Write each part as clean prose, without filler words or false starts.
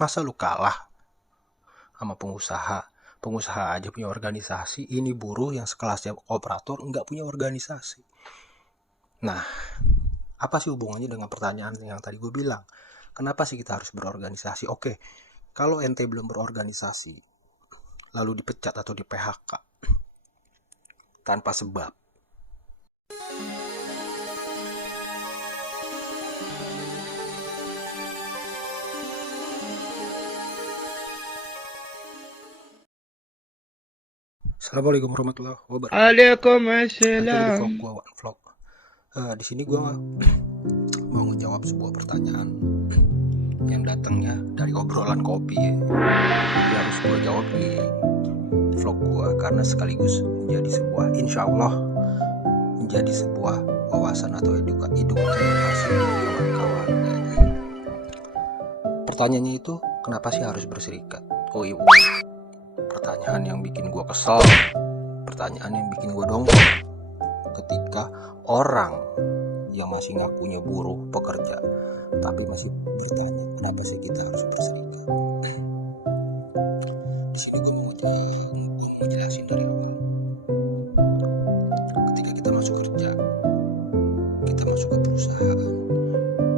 Masa lu kalah sama pengusaha? Pengusaha aja punya organisasi, ini buruh yang sekelasnya operator nggak punya organisasi. Nah, apa sih hubungannya dengan pertanyaan yang tadi gue bilang? Kenapa sih kita harus berorganisasi? Oke, kalau ente belum berorganisasi, lalu dipecat atau di PHK tanpa sebab, Assalamualaikum warahmatullahi wabarakatuh. Waalaikumsalam. Vlog gue one vlog. Di sini gue mau menjawab sebuah pertanyaan yang datangnya dari obrolan kopi. Jadi harus gue jawab di vlog gue karena sekaligus menjadi sebuah, insya Allah menjadi sebuah wawasan atau edukasi bagi kawan-kawan. Pertanyaannya itu, kenapa sih harus berserikat? Oh iya, pertanyaan yang bikin gue kesel, pertanyaan yang bikin gue dongkol ketika orang yang masih ngakunya buruh pekerja tapi masih bertanya kenapa sih kita harus berserikat. Di sini gue mau jelasin dari awal. Ketika kita masuk kerja, kita masuk ke perusahaan,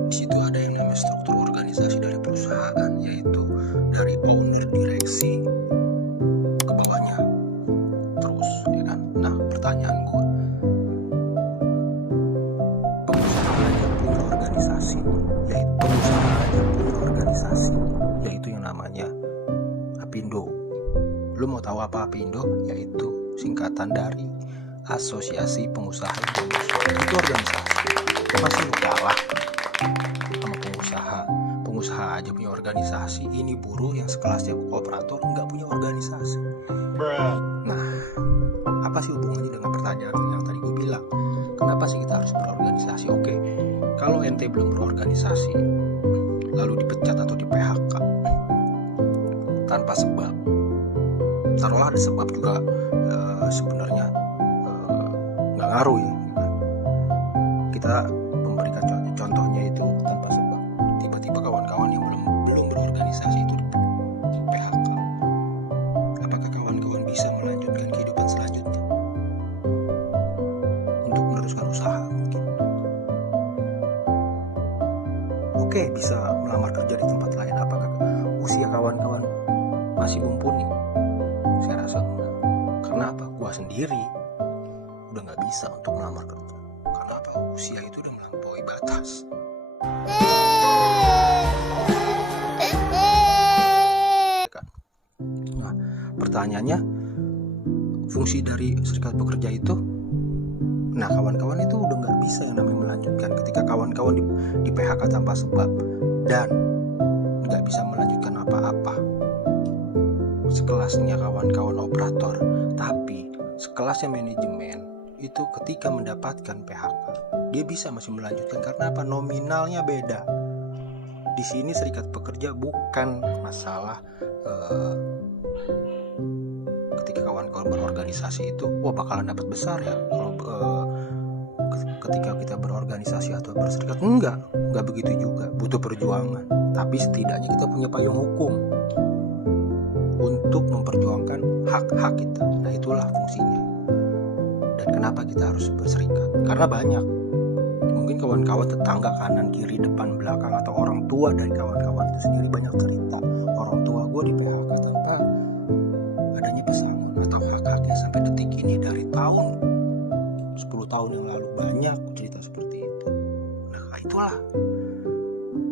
di situ ada yang namanya struktur organisasi dari perusahaan, yaitu dari owner, direksi ke bawahnya terus, ya kan? Nah, pertanyaan gue, pengusaha aja punya organisasi, yaitu yang namanya Apindo. Lu mau tahu apa Apindo? Yaitu singkatan dari Asosiasi Pengusaha Indonesia. Itu organisasi. Masa lu kalah sama pengusaha? Pengusaha aja punya organisasi, ini buruh yang sekelasnya operator nggak punya organisasi. Nah, apa sih hubungannya dengan pertanyaan yang tadi gue bilang? Kenapa sih kita harus berorganisasi? Oke, kalau ente belum berorganisasi, lalu dipecat atau di PHK tanpa sebab, taruhlah ada sebab juga, sebenarnya nggak ngaruh ya. Kita memberikan contohnya itu tanpa sebab. Tiba-tiba kawan-kawan yang belum berorganisasi itu di PHK. Apakah kawan-kawan bisa melanjutkan kehidupan selanjutnya untuk meneruskan usaha mungkin? Oke, bisa melamar kerja di tempat lain. Apakah usia kawan-kawan masih mumpuni? Saya rasa enggak. Karena apa? Gua sendiri udah nggak bisa untuk melamar kerja. Karena apa? Usia itu udah melampaui batas. Nah, pertanyaannya, fungsi dari serikat pekerja itu, nah kawan-kawan itu udah nggak bisa yang namanya melanjutkan ketika kawan-kawan di PHK tanpa sebab dan nggak bisa melanjutkan apa-apa. Sekelasnya kawan-kawan operator, tapi sekelasnya manajemen itu ketika mendapatkan PHK dia bisa masih melanjutkan karena apa? Nominalnya beda. Di sini serikat pekerja bukan masalah ketika kawan-kawan berorganisasi itu wah bakalan dapat besar ya kalau ketika kita berorganisasi atau berserikat. Enggak begitu juga, butuh perjuangan, tapi setidaknya kita punya payung hukum untuk memperjuangkan hak-hak kita. Nah, itulah fungsinya. Dan kenapa kita harus berserikat? Karena banyak, mungkin kawan-kawan tetangga kanan, kiri, depan, belakang, atau orang tua dari kawan-kawan itu sendiri banyak cerita. Orang tua gue di PHK tanpa adanya pesangon atau hak-haknya sampai detik ini dari tahun 10 tahun yang lalu. Banyak cerita seperti itu. Nah, itulah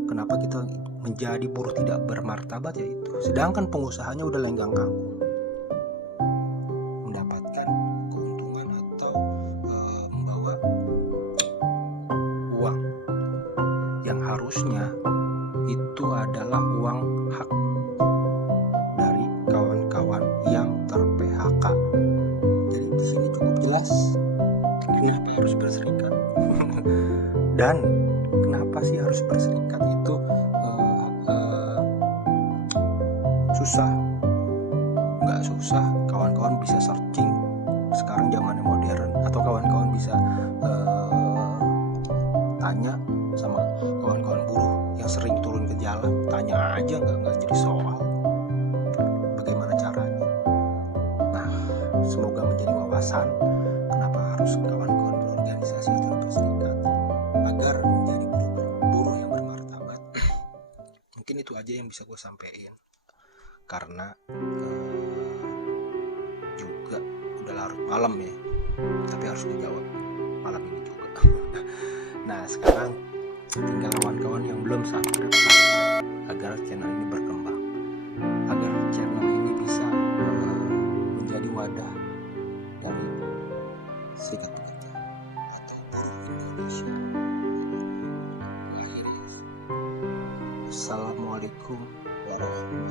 kenapa kita menjadi buruh tidak bermartabat, yaitu sedangkan pengusahanya udah lenggang kangkung mendapatkan keuntungan atau membawa uang yang harusnya itu adalah uang hak dari kawan-kawan yang ter-PHK. Jadi di sini cukup jelas kenapa harus berserikat dan kenapa sih harus berserikat itu susah. Nggak susah, kawan-kawan bisa searching sekarang zamannya modern, atau kawan-kawan bisa tanya sama kawan-kawan buruh yang sering turun ke jalan, tanya aja, nggak menjadi soal bagaimana caranya. Nah, semoga menjadi wawasan kenapa harus kawan-kawan berorganisasi atau serikat agar menjadi buruh yang bermartabat. Mungkin itu aja yang bisa gue sampaikan, karena juga udah larut malam ya, tapi harus gue jawab malam ini juga. Nah, sekarang tinggal kawan-kawan yang belum subscribe agar channel ini berkembang, agar channel ini bisa menjadi wadah dari serikat pekerja atau buruh Indonesia. Akhirnya, Assalamualaikum warahmatullahi wabarakatuh.